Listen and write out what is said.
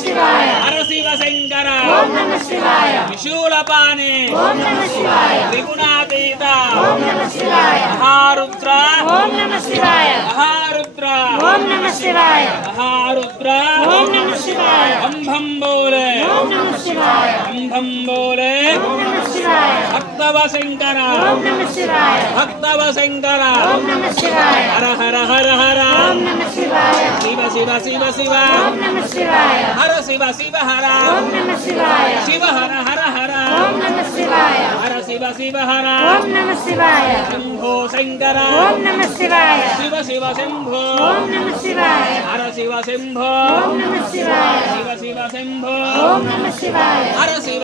శివాయ హర శివ శంకర ఓం నమః శివాయ విశూలపాణి ఓం నమః శివాయ త్రిగుణాతీత ఓం నమః శివాయ మహారుద్ర ఓం నమః శివాయ మహారుద్ర ఓం నమః శివాయ మహారుద్ర ఓం నమః శివాయ బం బం బోలే ఓం నమః శివాయ బం బం బోలే ఓం నమః శివాయ భక్తవ శంకర ఓం నమః శివాయ భక్తవ శంకర ఓం నమః శివాయ హర హర హర హర ఓం నమః శివాయ శివ శివ శివ శివ ఓం నమః శివాయ హర శివ శివ హర ఓం నమః శివాయ శివ హర హర హర ఓం నమః శివాయ హర శివ శివ హర ఓం నమః శివాయ శంభో శంకర ఓం నమః శివాయ శివ శివ శంభో ఓం నమః శివాయ హర శివ శంభో ఓం నమః శివాయ శివ శివ శంభో ఓం నమః శివాయ హర శివ